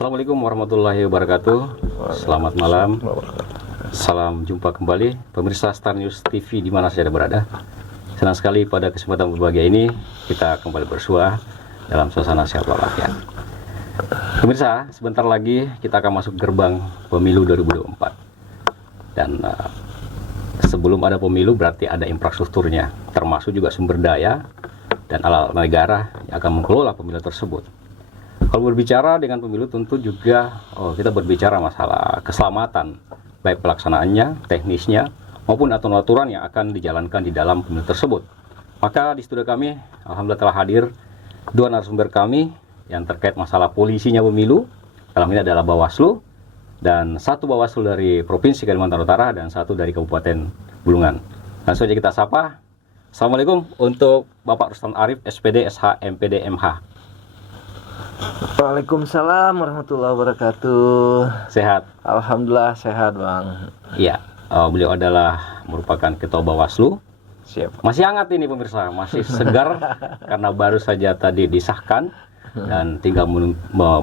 Assalamualaikum warahmatullahi wabarakatuh. Selamat malam. Salam jumpa kembali pemirsa Star News TV di mana saja berada. Senang sekali pada kesempatan berbahagia ini kita kembali bersua dalam suasana sehat walafiat. Pemirsa, sebentar lagi kita akan masuk gerbang pemilu 2024. Dan sebelum ada pemilu berarti ada infrastrukturnya, termasuk juga sumber daya dan alat negara yang akan mengelola pemilu tersebut. Kalau berbicara dengan pemilu tentu juga kita berbicara masalah keselamatan, baik pelaksanaannya, teknisnya, maupun aturan-aturan yang akan dijalankan di dalam pemilu tersebut. Maka di studio kami, alhamdulillah telah hadir dua narasumber kami yang terkait masalah polisinya pemilu. Dalam ini adalah Bawaslu, dan satu Bawaslu dari Provinsi Kalimantan Utara dan satu dari Kabupaten Bulungan. Langsung saja kita sapa. Assalamualaikum untuk Bapak Rustam Arif, SPD, SH, MPD, MH. Waalaikumsalam warahmatullahi wabarakatuh. Sehat? Alhamdulillah sehat, Bang. Iya, beliau adalah merupakan Ketua Bawaslu. Siap. Masih hangat ini pemirsa, masih segar karena baru saja tadi disahkan dan tinggal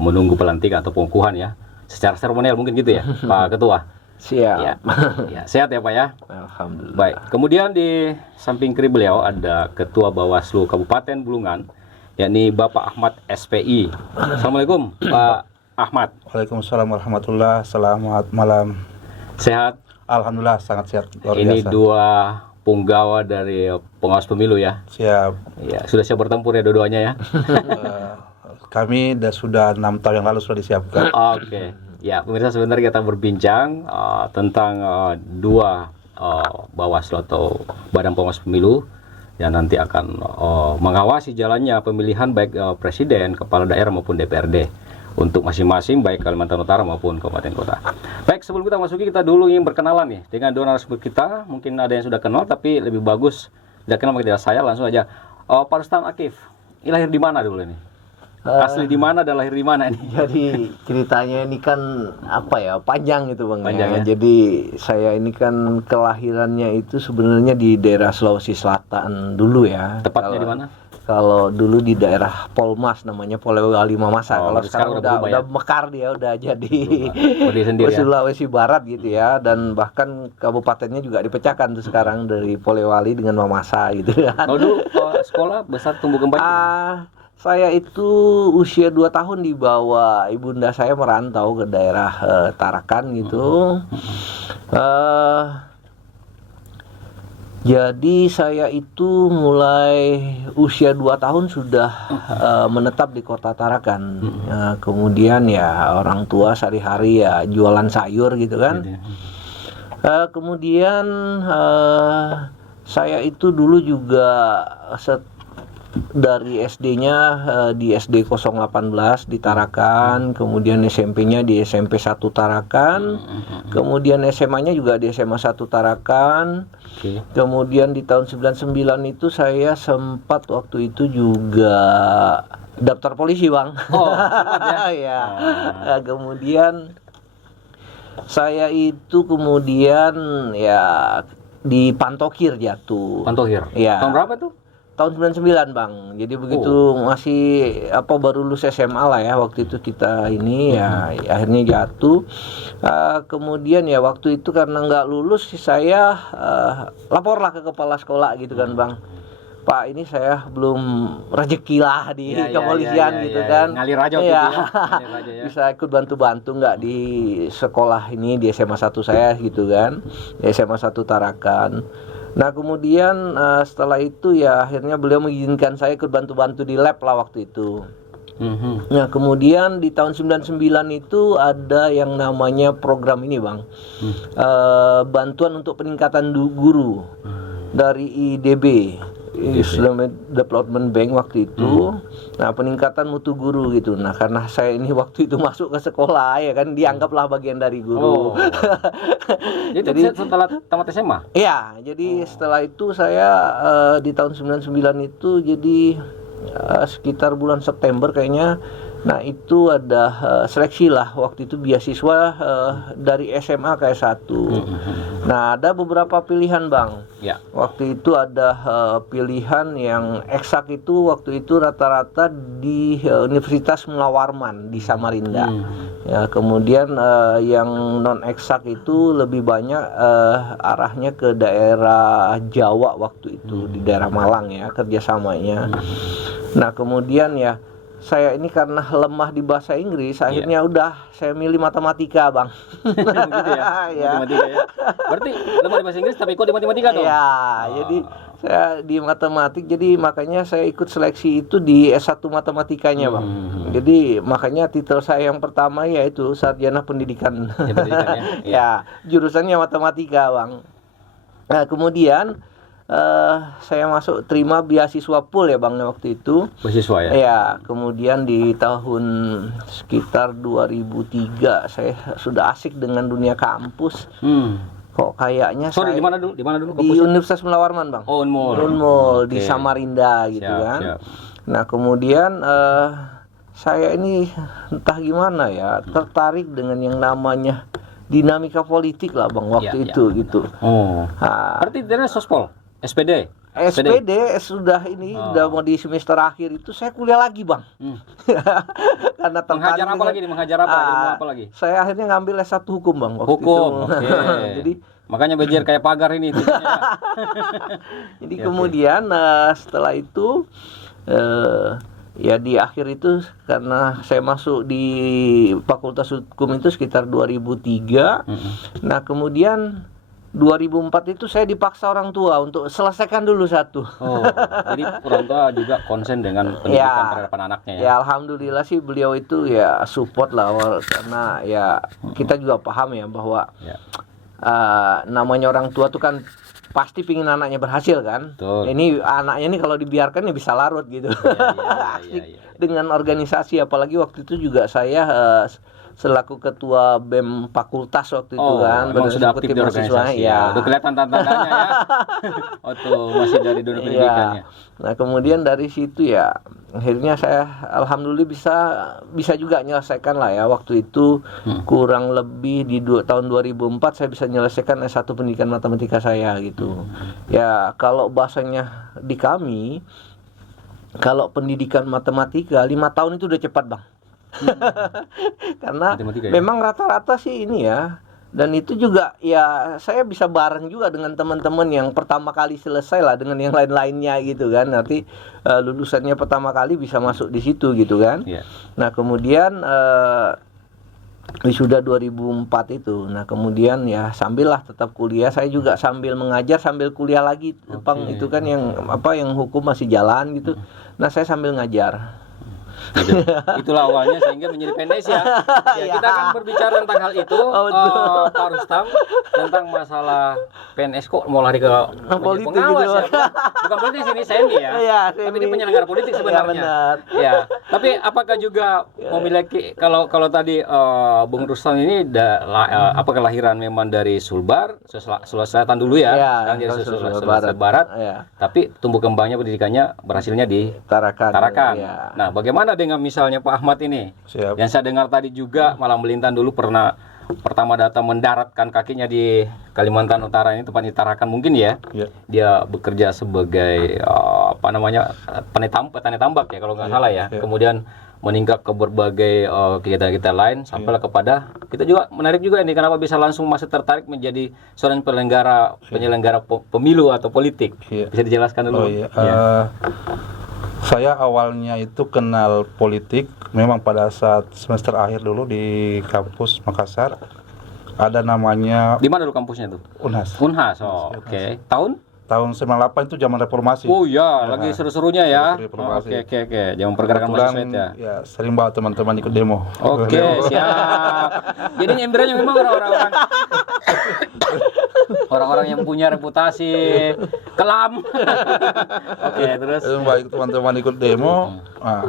menunggu pelantikan atau pengukuhan ya. Secara seremonial mungkin gitu ya, Pak Ketua. Siap. Ya, sehat ya Pak ya. Alhamdulillah. Baik, kemudian di samping kiri beliau ada Ketua Bawaslu Kabupaten Bulungan, yakni Bapak Ahmad SPI. Assalamualaikum Pak Ahmad. Waalaikumsalam warahmatullahi. Selamat malam. Sehat? Alhamdulillah sangat sehat. Luar Ini biasa. dua punggawa dari pengawas pemilu ya. Siap. Ya, sudah siap bertempur ya dua-duanya ya. Kami sudah 6 tahun yang lalu sudah disiapkan. Oke. Ya, pemirsa sebentar kita berbincang tentang dua Bawaslu atau Badan Pengawas Pemilu yang nanti akan mengawasi jalannya pemilihan baik presiden, kepala daerah maupun DPRD untuk masing-masing baik Kalimantan Utara maupun kabupaten kota. Baik, sebelum kita masuki kita dulu ingin berkenalan nih dengan dua narasumber kita. Mungkin ada yang sudah kenal tapi lebih bagus tidak kenal maka tidak saya langsung aja. Pak Rustam Akif, ini lahir di mana dulu ini? Asli di mana dan lahir di mana ini? Jadi ceritanya ini kan apa ya, panjang itu Bang. Panjang ya? Jadi saya ini kan kelahirannya itu sebenarnya di daerah Sulawesi Selatan dulu ya. Tepatnya di mana? Kalau dulu di daerah Polmas namanya Polewali Mamasa. Kalau sekarang berubah udah ya? mekar dia udah jadi Berdiri sendiri ya? Sulawesi Barat gitu ya, dan bahkan kabupatennya juga dipecahkan tuh sekarang dari Polewali dengan Mamasa gitu kan. Kalau dulu sekolah besar tumbuh kembang. Saya itu usia 2 tahun dibawa ibunda saya merantau ke daerah Tarakan gitu. Jadi saya itu mulai usia 2 tahun sudah menetap di kota Tarakan. Kemudian ya orang tua sehari-hari ya jualan sayur gitu kan. Kemudian saya itu dulu juga dari SD-nya di SD 018 di Tarakan, kemudian SMP-nya di SMP 1 Tarakan, kemudian SMA-nya juga di SMA 1 Tarakan. Kemudian di tahun 99 itu saya sempat waktu itu juga daftar polisi, Bang. Oh, sempat ya? Ya. Kemudian saya itu kemudian ya di Pantokir jatuh. Pantokir? Ya. Tahun berapa tuh? Tahun 99 Bang. Jadi begitu masih baru lulus SMA lah ya waktu itu kita ini ya akhirnya jatuh. Kemudian ya waktu itu karena nggak lulus saya laporlah ke kepala sekolah gitu kan Bang. Pak, ini saya belum rezeki lah di kepolisian gitu kan. Ngalir aja gitu ya. Ngalir aja ya. Bisa ikut bantu-bantu nggak di sekolah ini di SMA 1 saya gitu kan. Di SMA 1 Tarakan. Nah kemudian setelah itu ya akhirnya beliau mengizinkan saya ikut bantu-bantu di lab lah waktu itu. Nah kemudian di tahun 99 itu ada yang namanya program ini Bang, bantuan untuk peningkatan guru dari IDB, Islamic Development Bank waktu itu. Nah peningkatan mutu guru gitu. Nah karena saya ini waktu itu masuk ke sekolah ya kan dianggaplah bagian dari guru. Jadi setelah tamat SMA? Iya, jadi setelah itu saya di tahun 99 itu jadi sekitar bulan September kayaknya. Nah itu ada seleksi lah waktu itu beasiswa dari SMA ke S1. Nah, ada beberapa pilihan, Bang. Ya. Waktu itu ada pilihan yang eksak itu waktu itu rata-rata di Universitas Mula Warman di Samarinda. Ya, kemudian yang non eksak itu lebih banyak arahnya ke daerah Jawa waktu itu, di daerah Malang ya, kerjasamanya. Nah, kemudian ya saya ini karena lemah di bahasa Inggris, akhirnya udah saya milih matematika, Bang. Gitu ya. Ya. Matematika ya. Berarti lemah di bahasa Inggris tapi ikut di matematika dong. Ya, jadi saya di matematik, jadi makanya saya ikut seleksi itu di S1 matematikanya, Bang. Jadi makanya titel saya yang pertama yaitu Sarjana Pendidikan. Ya, pendidikannya. Ya, jurusannya matematika, Bang. Nah, kemudian saya masuk terima beasiswa full ya, Bang, waktu itu. Beasiswa ya. Ya, kemudian di tahun sekitar 2003 saya sudah asik dengan dunia kampus. Kok kayaknya Sorry, di mana dulu? Di mana dulu di kampusnya? Universitas Mula Warman, Bang. Oh, Unmul. Unmul di Oke. Samarinda gitu Siap, kan. siap. Nah, kemudian saya ini entah gimana ya, tertarik dengan yang namanya dinamika politik lah, Bang, waktu Ya, itu gitu. Oh. Nah, Berarti dari Sospol, SPD. SPD sudah ini udah mau di semester akhir itu saya kuliah lagi, Bang. Karena tertarik Menghajar apa dengan- lagi nih? Menghajar apa? Ilmu apa lagi? Saya akhirnya ngambil S1 hukum, Bang, waktu Hukum. itu. Oke. Jadi Makanya bejer kayak pagar ini. Tipenya ya. Jadi Oke, kemudian setelah itu ya di akhir itu karena saya masuk di Fakultas Hukum itu sekitar 2003. Nah, kemudian 2004 itu saya dipaksa orang tua untuk selesaikan dulu satu. Oh, jadi orang tua juga konsen dengan pendidikan terhadap anaknya ya. Ya, alhamdulillah sih beliau itu ya support lah, karena ya kita juga paham ya bahwa Ya. namanya orang tua tuh kan pasti pingin anaknya berhasil kan. Betul. Ini anaknya ini kalau dibiarkan ya bisa larut gitu. Asik dengan organisasi, apalagi waktu itu juga saya selaku ketua BEM fakultas waktu itu kan, emang sudah aktif di eksekutif mahasiswa, organisasi ya. Udah kelihatan tanda-tandanya ya. Oh tuh, masih dari dunia pendidikannya. Nah, kemudian dari situ ya akhirnya saya alhamdulillah bisa juga menyelesaikan lah ya waktu itu. Kurang lebih di tahun 2004 saya bisa menyelesaikan S1 pendidikan matematika saya gitu. Ya, kalau bahasanya di kami, kalau pendidikan matematika 5 tahun itu udah cepat, Bang. Karena Matematika ya? memang rata-rata sih ini ya, dan itu juga ya saya bisa bareng juga dengan teman-teman yang pertama kali selesai lah dengan yang lain-lainnya gitu kan. Nanti lulusannya pertama kali bisa masuk di situ gitu kan. Iya. Nah, kemudian wisuda 2004 itu. Nah, kemudian ya sambil lah tetap kuliah, saya juga sambil mengajar sambil kuliah lagi, Bang. Itu kan yang yang hukum masih jalan gitu. Nah, saya sambil ngajar. Gitu. Itulah awalnya sehingga menjadi PNS ya. Kita kan berbicara tentang hal itu, Pak Rustam, tentang masalah PNS kok mau lari ke politik pengawas gitu. ya. Bukan politik sini semi ya. Iya, Tapi semi. ini penyelenggara politik sebenarnya. Iya, benar. Ya. Tapi apakah juga memiliki kalau tadi Bung Rustam ini apa kelahiran memang dari Sulbar, Sulawesi Selatan dulu ya. Iya, Sekarang jadi Sulawesi Sulawesi Barat. Iya. Tapi tumbuh kembangnya pendidikannya berhasilnya di Tarakan. Tarakan. Ya. Nah, bagaimana dengan misalnya Pak Ahmad ini? Siap. Yang saya dengar tadi juga Malang Melintang dulu pernah pertama datang mendaratkan kakinya di Kalimantan Utara ini, tepatnya Tarakan mungkin ya. Iya. Dia bekerja sebagai petani tambak ya kalau nggak salah ya. Iya. Kemudian meningkat ke berbagai kegiatan-kegiatan lain sampai kepada kita juga menarik juga ini kenapa bisa langsung masih tertarik menjadi seorang penyelenggara pemilu atau politik. Iya. Bisa dijelaskan dulu. Oh iya. Ya. Saya awalnya itu kenal politik memang pada saat semester akhir dulu di kampus Makassar. Ada namanya Di mana dulu kampusnya tuh? UNHAS. Unhas. Oh, oke. Tahun? Tahun 98 itu zaman reformasi. Oh iya, lagi seru-serunya ya. seru reformasi. Oke. Jangan pergerakan Kebetulan, mahasiswa ya. ya sering bawa teman-teman ikut demo. Oke, siap. Jadi embernya memang orang-orang yang punya reputasi kelam. Oke, terus. Baik teman-teman ikut demo. Nah,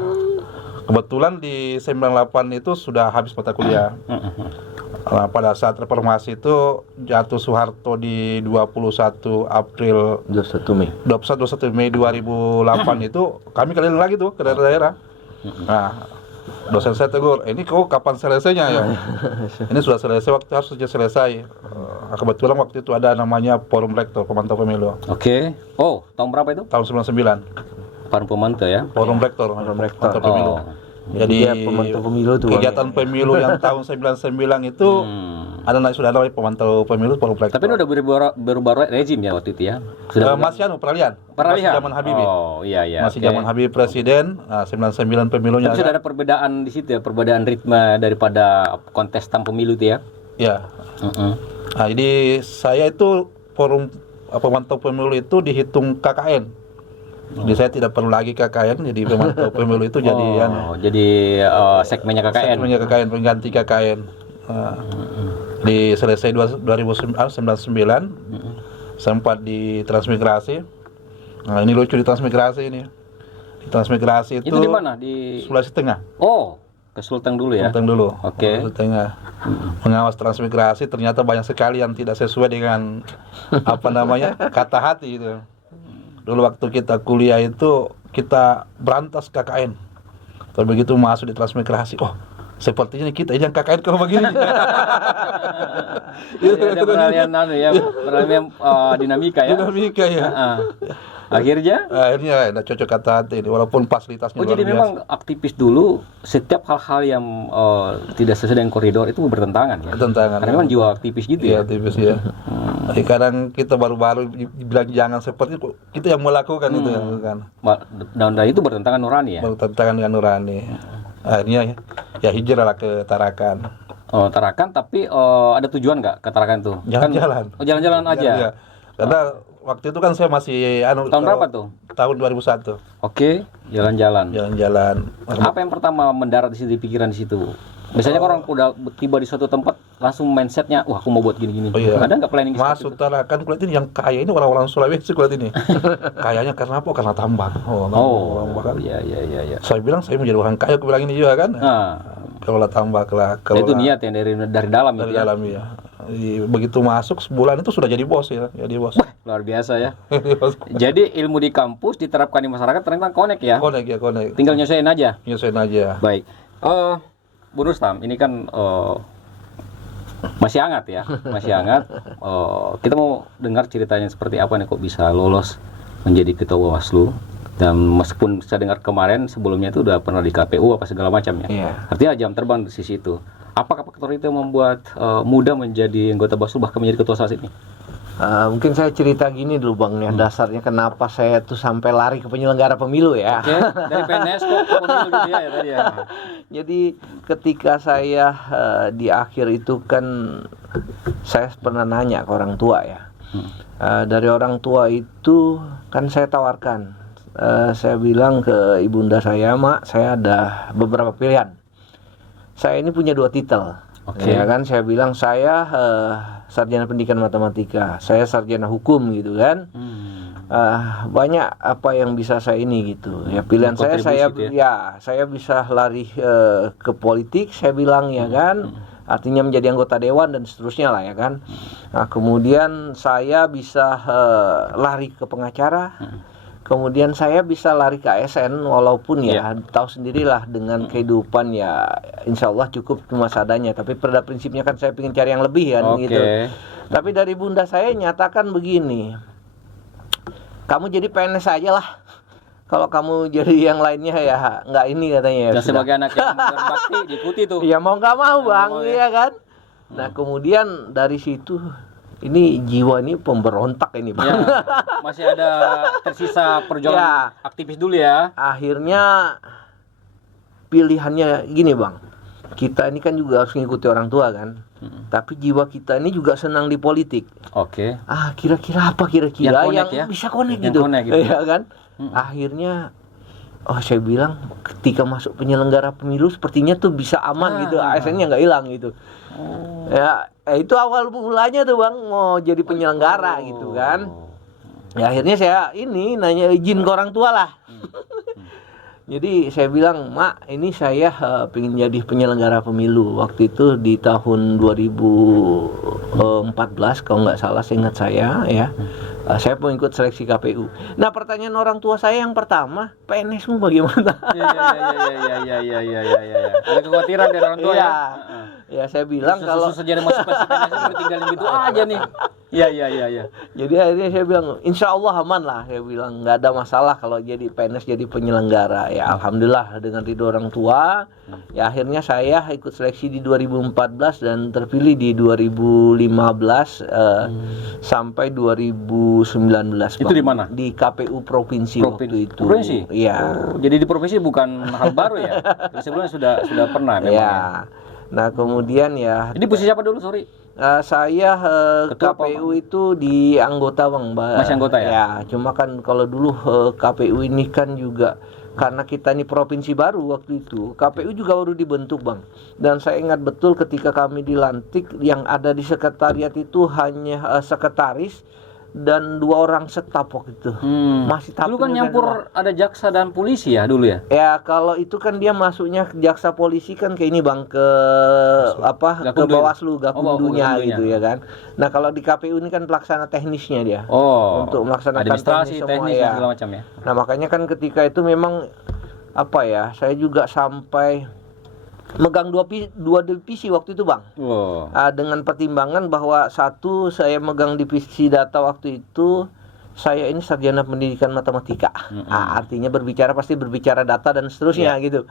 kebetulan di 98 itu sudah habis mata kuliah. Nah, pada saat reformasi itu jatuh Soeharto di 21 April 21 Mei. 21 Mei 2008 itu kami keliling lagi tuh ke daerah-daerah. Nah, dosen saya tegur, ini kok kapan selesainya ya? Ini sudah selesai, waktu harusnya selesai. kebetulan waktu itu ada namanya Forum Rektor Pemantau Pemilu Oke. Oh, tahun berapa itu? tahun 99. Para pemantau ya. Forum Rektor Pemantau Pemilu. Oh. Jadi dia pemantau pemilu tuh, Bang, kegiatan pemilu yang tahun 99 itu sudah ada pemantau pemilu Forum Rektor. Tapi ini udah berubah rezim ya waktu itu ya. Sudah masih peralihan. peralihan. Masih zaman Habibie. Oh, iya iya. Masih oke. zaman Habibie presiden, 99 pemilunya. Tapi sudah ada perbedaan di situ ya, perbedaan ritme daripada kontestan pemilu itu ya. Ya. Nah, jadi saya itu forum pemantau pemilu itu dihitung KKN. Jadi saya tidak perlu lagi KKN, jadi pemantau pemilu itu jadi segmennya KKN. segmennya KKN, pengganti KKN. Nah, di selesai 2099 sempat di transmigrasi. Nah, ini lucu di transmigrasi ini. Di transmigrasi itu Itu di mana? Di Sulawesi Tengah. Oh, ke Sulteng dulu ya. Sulteng dulu. Oke. Sulawesi Tengah. Mengawas transmigrasi ternyata banyak sekali yang tidak sesuai dengan kata hati itu. Dulu waktu kita kuliah itu kita berantas KKN. Tapi begitu masuk di transmigrasi, oh sepertinya kita yang KKN kalau begini. Ada peralihan peralihan dinamika ya. Dinamika ya. Akhirnya Akhirnya cocok kata hati ini, walaupun fasilitasnya jadi luar memang biasa. aktivis dulu setiap hal-hal yang tidak sesuai dengan koridor itu bertentangan ya. Bertentangan. Karena memang jiwa aktivis gitu Iya, ya. aktivis ya. Jadi kadang kita baru-baru bilang jangan seperti itu, kita yang melakukan itu kan. Dan itu bertentangan nurani ya. Bertentangan dengan nurani. Akhirnya ya hijrah lah ke Tarakan. Oh, Tarakan, tapi ada tujuan nggak ke Tarakan tuh? Jalan-jalan. Oh, jalan-jalan aja. Iya. Karena waktu itu kan saya masih Tahun berapa tuh? Tahun 2001. Oke, jalan-jalan. Jalan-jalan. Apa yang pertama mendarat di situ, di pikiran di situ? Biasanya orang udah tiba di suatu tempat langsung mindsetnya, wah aku mau buat gini-gini. Oh, iya. Ada nggak planning Masuk Tarakan kulihat ini yang kaya ini orang-orang Sulawesi kulihat ini. Kayanya karena apa? Karena tambang. Oh, iya. Saya bilang saya mau jadi orang kaya, aku bilang ini juga kan. Nah, Kelola tambak lah. itu niat yang dari dalam dari itu ya. dalam ya. Begitu masuk sebulan itu sudah jadi bos ya, jadi bos. Luar biasa ya. Jadi ilmu di kampus diterapkan di masyarakat ternyata connect ya. Connect. Tinggal nyesuaiin aja. Nyesuaiin aja. Baik. Bu Rustam, ini kan masih hangat ya, masih hangat. Kita mau dengar ceritanya seperti apa nih kok bisa lolos menjadi ketua Bawaslu. Dan meskipun saya dengar kemarin sebelumnya itu udah pernah di KPU apa segala macam ya. Iya. Artinya jam terbang di sisi itu. Apakah faktor itu yang membuat mudah menjadi anggota Bawaslu bahkan menjadi ketua saat ini? Mungkin saya cerita gini dulu Bang ya, dasarnya kenapa saya tuh sampai lari ke penyelenggara pemilu ya. Oke, dari PNS kok ke pemilu gitu ya tadi ya. Jadi ketika saya di akhir itu kan saya pernah nanya ke orang tua ya. Dari orang tua itu kan saya tawarkan, saya bilang ke ibunda saya, Mak, saya ada beberapa pilihan. Saya ini punya 2 titel. Oke. Ya kan, saya bilang saya sarjana pendidikan matematika, saya sarjana hukum gitu kan. Banyak apa yang bisa saya ini gitu. Ya pilihan saya gitu saya bisa lari ke politik, saya bilang ya kan. Artinya menjadi anggota dewan dan seterusnya lah ya kan. Nah, kemudian saya bisa lari ke pengacara. Kemudian saya bisa lari ke ASN walaupun ya tahu sendirilah dengan kehidupan ya insya Allah cukup cuma seadanya. Tapi pada prinsipnya kan saya ingin cari yang lebih kan gitu. Tapi dari bunda saya nyatakan begini, kamu jadi PNS aja lah. Kalau kamu jadi yang lainnya ya nggak ini katanya ya. Dan sebagai anak yang berbakti diikuti tuh. Ya mau nggak mau Bang, iya kan. Nah kemudian dari situ ini jiwa ini pemberontak ini Bang. Ya, masih ada tersisa perjuangan aktivis dulu ya. Akhirnya pilihannya gini Bang, kita ini kan juga harus mengikuti orang tua kan. Tapi jiwa kita ini juga senang di politik. Oke. Kira-kira apa kira-kira yang bisa connect gitu. Ya kan. Akhirnya saya bilang ketika masuk penyelenggara pemilu sepertinya tuh bisa aman gitu, ASN-nya nggak hilang gitu. Ya itu awal mulanya tuh Bang mau jadi penyelenggara gitu kan. Ya akhirnya saya ini nanya izin ke orang tua lah. Jadi saya bilang, Mak, ini saya pengen jadi penyelenggara pemilu. Waktu itu di tahun 2014 kalau nggak salah, seingat saya ya. Saya mau ikut seleksi KPU. Nah, pertanyaan orang tua saya yang pertama, PNS-mu bagaimana? Iya. Ada kekhawatiran dari orang tua ya. Ya, saya bilang kalau susah jadi masuk ke PNS itu tinggalin gitu aja nih. Iya. jadi akhirnya saya bilang, insya Allah aman lah. Saya bilang nggak ada masalah kalau jadi PNS jadi penyelenggara. Ya alhamdulillah dengan ridho orang tua. Ya akhirnya saya ikut seleksi di 2014 dan terpilih di 2015 sampai 2019. Itu di mana? Di KPU provinsi waktu itu. Provinsi? Iya. Oh, jadi di provinsi bukan hal baru ya? Sebelumnya sudah pernah memang. Ya. Nah kemudian ya. Ini posisi apa dulu, sorry? Saya Ketua KPU itu di anggota Bang. Masih anggota ya? Ya, cuma kan kalau dulu KPU ini kan juga karena kita ini provinsi baru waktu itu, KPU juga baru dibentuk Bang. Dan saya ingat betul ketika kami dilantik yang ada di sekretariat itu hanya sekretaris dan 2 orang staf waktu itu. Masih Dulu kan nyampur ada jaksa dan polisi ya dulu ya? Ya kalau itu kan dia masuknya jaksa polisi kan ke ini Bang, ke apa, ke Bawaslu, Gakumdunya gitu ya kan. Nah kalau di KPU ini kan pelaksana teknisnya dia. Untuk melaksanakan administrasi, teknis ya. segala macam ya. Nah makanya kan ketika itu memang apa ya, saya juga sampai megang dua divisi waktu itu Bang. Dengan pertimbangan bahwa satu, saya megang divisi data waktu itu, saya ini sarjana pendidikan matematika. Artinya pasti berbicara data dan seterusnya gitu.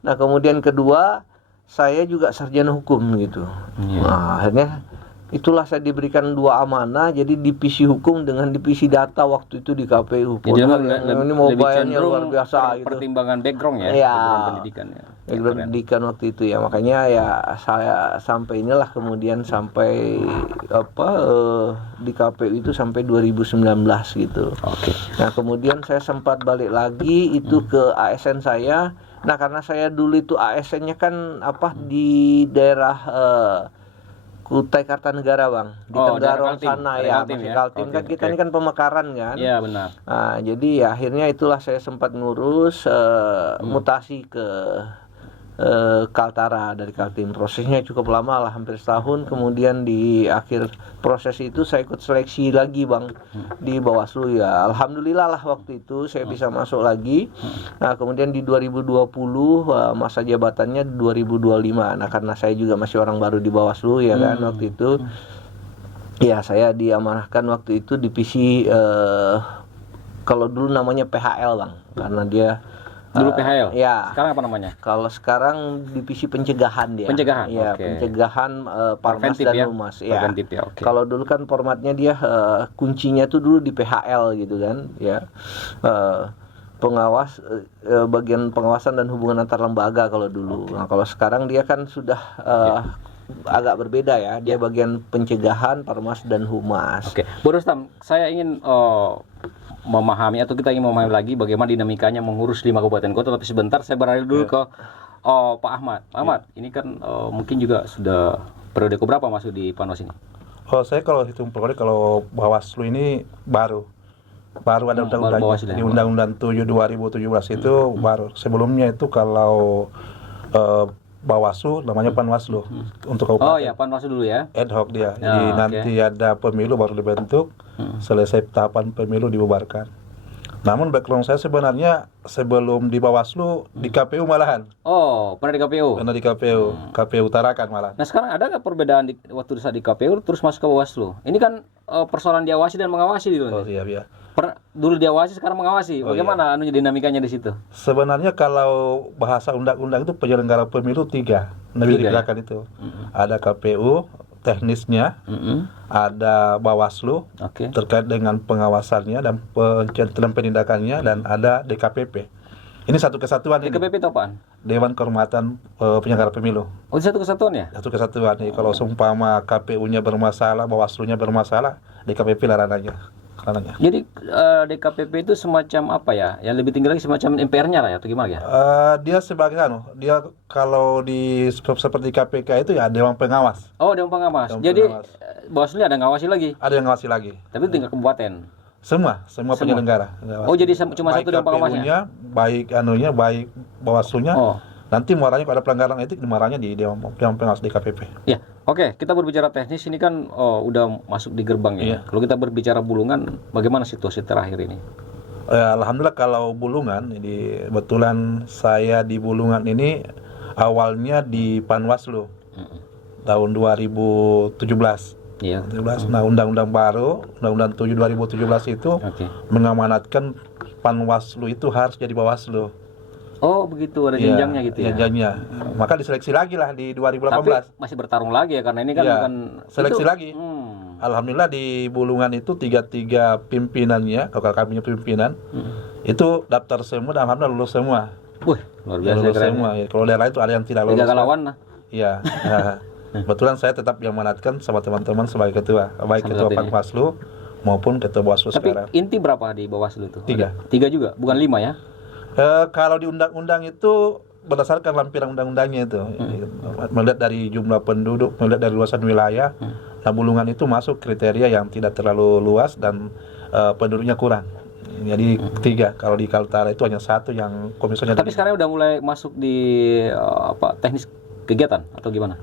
Nah kemudian kedua, saya juga sarjana hukum gitu. Nah akhirnya itulah saya diberikan 2 amanah, jadi divisi hukum dengan divisi data waktu itu di KPU. Jadi ini mau bayarnya luar biasa gitu. Pertimbangan background ya, background pendidikan ya. Background pendidikan waktu itu ya, makanya ya saya sampai inilah kemudian sampai di KPU itu sampai 2019 gitu. Nah kemudian saya sempat balik lagi itu ke ASN saya. Nah karena saya dulu itu ASN-nya kan di daerah Kutai Kartanegara Bang, di Tenggarong sana ya, masih Kaltim kan kita ini kan pemekaran kan. Iya benar. Nah, jadi akhirnya itulah saya sempat ngurus mutasi ke Kaltara dari Kaltim. Prosesnya cukup lama lah, hampir setahun. Kemudian di akhir proses itu saya ikut seleksi lagi Bang di Bawaslu ya. Alhamdulillah lah waktu itu saya bisa masuk lagi. Nah kemudian di 2020 masa jabatannya 2025. Nah karena saya juga masih orang baru di Bawaslu ya kan waktu itu. Ya saya diamanahkan waktu itu divisi kalau dulu namanya PHL Bang, karena dia dulu PHL. Ya. Sekarang apa namanya? Kalau sekarang divisi pencegahan dia. Pencegahan. Ya, pencegahan Parmas dan Humas. Ya. Kalau dulu kan formatnya dia kuncinya tuh dulu di PHL gitu kan, ya. Pengawas bagian pengawasan dan hubungan antar lembaga kalau dulu. Nah, kalau sekarang dia kan sudah agak berbeda ya. Dia bagian pencegahan, Parmas dan Humas. Bu Rustam, saya ingin memahami atau kita ingin memahami lagi bagaimana dinamikanya mengurus 5 kabupaten kota. Tapi sebentar saya beralih dulu ke Pak Ahmad. Pak Ahmad, ini kan mungkin juga sudah periode keberapa masuk di Panwas ini? Saya kalau hitung periode, kalau Bawaslu ini baru ada undang-undang di Undang-Undang 7 2017 itu baru. Sebelumnya itu kalau Bawaslu namanya Panwaslu untuk kabupaten. Oh ya, Panwaslu dulu ya. Ad hoc dia. Jadi nanti ada pemilu baru dibentuk, selesai tahapan pemilu dibubarkan. Namun background saya sebenarnya sebelum di Bawaslu di KPU malahan. Pernah di KPU? Pernah di KPU, KPU Tarakan malah. Nah sekarang ada nggak perbedaan waktu di KPU terus masuk ke Bawaslu? Ini kan persoalan diawasi dan mengawasi dulu. Iya. Dulu diawasi, sekarang mengawasi. Bagaimana dinamikanya di situ? Sebenarnya kalau bahasa undang-undang itu penyelenggara pemilu 3. Nabi dikirakan itu. Ada KPU teknisnya, ada Bawaslu terkait dengan pengawasannya dan penindakannya, dan ada DKPP. Ini satu kesatuan. DKPP itu apaan? Dewan Kehormatan Penyelenggara Pemilu. Oh, satu kesatuan ya? Satu kesatuan nih. Kalau seumpama KPU-nya bermasalah, Bawaslu-nya bermasalah, DKPP larangannya. Jadi DKPP itu semacam apa ya? Yang lebih tinggi lagi semacam MPR-nya lah ya, atau gimana ya? Dia sebagai dia kalau di seperti KPK itu ya Dewan Pengawas. Oh, Dewan Pengawas. Jadi Bawaslu ada ngawasi lagi? Ada yang ngawasi lagi. Tapi tingkat kabupaten. Semua penyelenggara. Oh, jadi cuma Baik satu Dewan Pengawasnya? KPU-nya, baik Bawaslu-nya. Oh. Nanti muaranya kalau ada pelanggaran etik, muaranya di Dewan Pengawas DKPP. Ya, oke. Kita berbicara teknis ini kan udah masuk di gerbang ya. Iya. Kalau kita berbicara Bulungan, bagaimana situasi terakhir ini? Alhamdulillah kalau Bulungan, ini kebetulan saya di Bulungan ini awalnya di Panwaslu tahun 2017. Iya. 17. Nah, undang-undang baru, Undang-Undang 7 2017 itu Oke. mengamanatkan Panwaslu itu harus jadi Bawaslu. Oh, begitu, ada Iya, jenjangnya gitu ya. jenjangnya. Maka diseleksi lagi lah di 2018. Tapi masih bertarung lagi ya, karena ini kan Iya, bukan seleksi itu. lagi. Alhamdulillah di Bulungan itu 33 pimpinannya, kalau kami punya pimpinan, itu daftar semua dan alhamdulillah lulus semua. Wih, luar biasa Lulus keren. semua. Ya. Kalau daerah itu ada yang tidak lulus. Tiga lawan lah. Iya. Kebetulan saya tetap yang manatkan sama teman-teman sebagai ketua, baik Salah ketua satunya. Panwaslu maupun ketua Bawaslu Tapi sekarang. inti berapa di Bawaslu itu? 3. 3 juga, bukan 5 ya? Kalau di undang-undang itu berdasarkan lampiran undang-undangnya itu, melihat dari jumlah penduduk, melihat dari luasan wilayah. Nah, Bulungan itu masuk kriteria yang tidak terlalu luas dan penduduknya kurang. Jadi 3. Kalau di Kaltara itu hanya 1 yang komisioner. Tapi sekarang udah mulai masuk di teknis kegiatan atau gimana?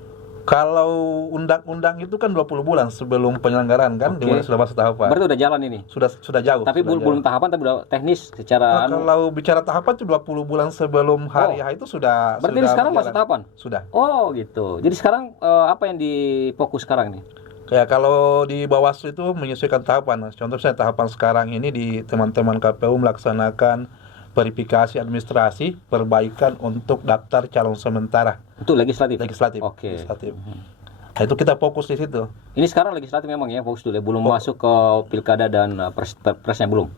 Kalau undang-undang itu kan 20 bulan sebelum penyelenggaraan kan, Oke. dimulai sudah masuk tahapan. Berarti udah jalan ini. Sudah jauh. Tapi sudah belum tahapan, tapi udah teknis secara Kalau bicara tahapan itu 20 bulan sebelum hari H itu sudah. Berarti sudah ini sekarang berjalan. masuk tahapan? Sudah. Oh, gitu. Jadi sekarang apa yang difokus sekarang nih? Kayak kalau di Bawaslu itu menyesuaikan tahapan. Contoh saya tahapan sekarang ini di teman-teman KPU melaksanakan verifikasi administrasi perbaikan untuk daftar calon sementara Untuk legislatif. legislatif. Oke. Legislatif. Nah, itu kita fokus di situ. Ini sekarang legislatif memang ya, fokus dulu ya. Belum masuk ke pilkada dan presnya belum.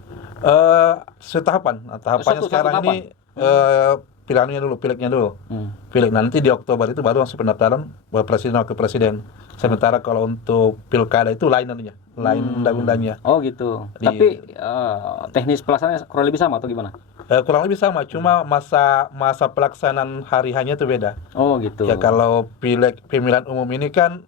Setahapan. Nah, tahapannya Satu sekarang tahapan. ini pileknya dulu. Pilek nanti di Oktober itu baru masuk pendaftaran presiden wakil presiden. Sementara kalau untuk pilkada itu lain nantinya, lain undang-undangnya. Oh gitu. Tapi teknis pelaksanaannya kurang lebih sama atau gimana? Kurang lebih sama, cuma masa pelaksanaan hari hanya itu beda. Oh gitu. Ya kalau pemilihan umum ini kan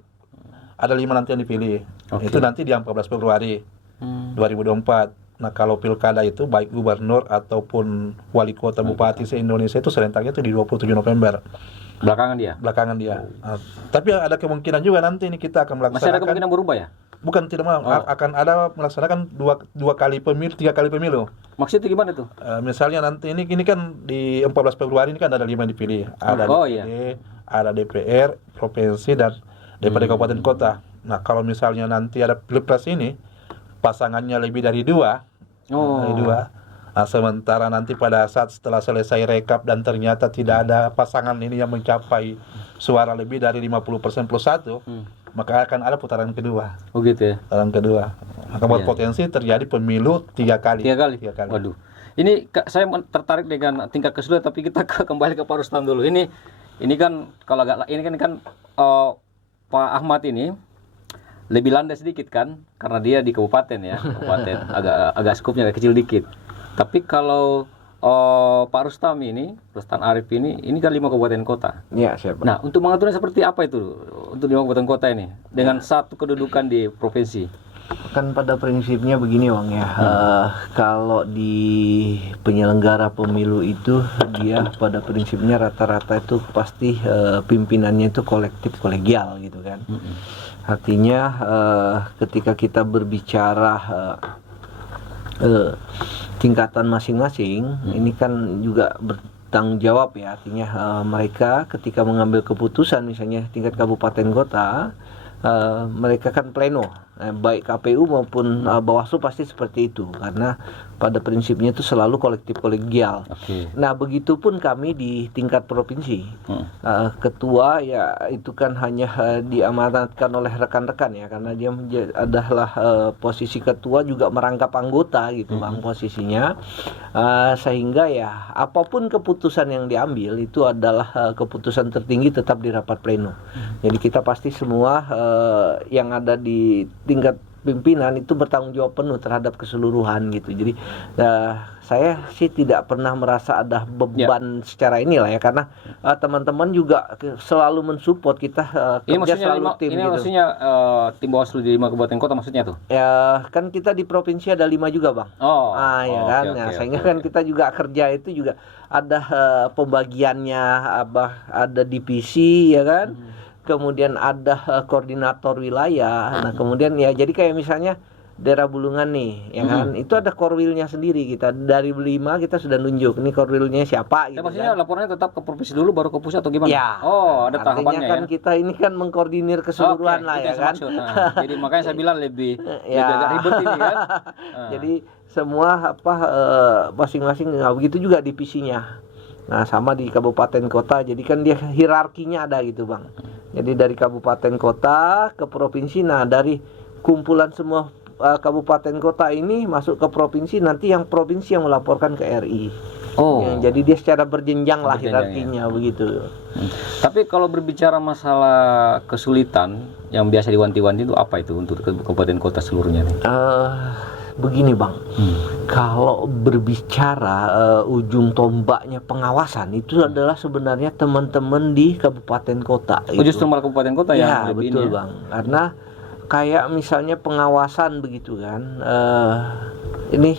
ada 5 nanti yang dipilih. Oke. Itu nanti di 14 Februari 2024. Nah kalau pilkada itu baik gubernur ataupun wali kota bupati se-Indonesia itu serentaknya itu di 27 November. Belakangan dia. Nah, tapi ada kemungkinan juga nanti ini kita akan melaksanakan. Masih ada kemungkinan berubah ya? Bukan tidak mau, akan ada melaksanakan dua kali pemilu, 3 kali pemilu. Maksudnya gimana tuh? Misalnya nanti ini kan di 14 Februari ini kan ada 5 yang dipilih. Ada DPD, ada DPR, provinsi dan DPD kabupaten kota. Nah, kalau misalnya nanti ada pilpres ini pasangannya lebih dari 2. Nah, sementara nanti pada saat setelah selesai rekap dan ternyata tidak ada pasangan ini yang mencapai suara lebih dari 50% plus 1, maka akan ada putaran kedua. Oh gitu ya. Putaran kedua. Maka berpotensi terjadi pemilu 3 kali. 3 kali. 3 kali. Waduh. Ini saya tertarik dengan tingkat kesulitan, tapi kita kembali ke Pak Rustam dulu. Ini kan kalau ini kan Pak Ahmad ini lebih landai sedikit kan, karena dia di kabupaten ya, kabupaten agak skupnya agak kecil dikit. Tapi kalau Pak Rustam Arif ini kan 5 kabupaten kota. Iya, siapa? Nah, untuk mengaturnya seperti apa itu untuk 5 kabupaten kota ini dengan satu kedudukan di provinsi? Kan pada prinsipnya begini Bang ya, kalau di penyelenggara pemilu itu dia pada prinsipnya rata-rata itu pasti pimpinannya itu kolektif kolegial gitu kan. Artinya ketika kita berbicara tingkatan masing-masing, ini kan juga bertanggung jawab ya. Artinya mereka ketika mengambil keputusan misalnya tingkat kabupaten kota, mereka kan pleno, baik KPU maupun Bawaslu pasti seperti itu, karena pada prinsipnya itu selalu kolektif kolegial. Oke. Nah begitupun kami di tingkat provinsi, ketua ya itu kan hanya diamanatkan oleh rekan-rekan ya, karena dia adalah posisi ketua juga merangkap anggota gitu Bang posisinya, sehingga ya apapun keputusan yang diambil itu adalah keputusan tertinggi tetap di rapat pleno. Jadi kita pasti semua yang ada di tingkat pimpinan itu bertanggung jawab penuh terhadap keseluruhan gitu. Jadi saya sih tidak pernah merasa ada beban secara inilah ya, karena teman-teman juga selalu mensupport kita kerja selalu tim ini gitu. maksudnya tim Bawaslu di 5 kabupaten kota maksudnya tuh? Ya kan kita di provinsi ada 5 juga bang. Ya kan. Sehingga kan kita juga kerja itu juga ada pembagiannya, ada divisi ya kan. Kemudian ada koordinator wilayah. Nah kemudian ya jadi kayak misalnya daerah Bulungan nih, ya kan, itu ada korwilnya sendiri. Kita dari 5 kita sudah nunjuk nih korwilnya siapa gitu. Maksudnya kan. laporannya tetap ke provinsi dulu baru ke pusat atau gimana? Ya. Ada tahapannya kan ya. kita ini kan mengkoordinir keseluruhan lah ya kan. Jadi makanya saya bilang lebih agak ribet ini kan. Jadi semua masing-masing begitu juga divisinya. Nah sama di kabupaten kota, jadi kan dia hierarkinya ada gitu bang. Jadi dari kabupaten kota ke provinsi, nah dari kumpulan semua kabupaten kota ini masuk ke provinsi, nanti yang provinsi yang melaporkan ke RI. Jadi dia secara berjenjang lah hierarkinya begitu. Tapi kalau berbicara masalah kesulitan yang biasa diwanti-wanti itu apa itu untuk kabupaten kota seluruhnya nih? Begini bang, kalau berbicara ujung tombaknya pengawasan itu adalah sebenarnya teman-teman di kabupaten kota. Justru malah kabupaten kota ya? Betul bang, karena kayak misalnya pengawasan begitu kan, ini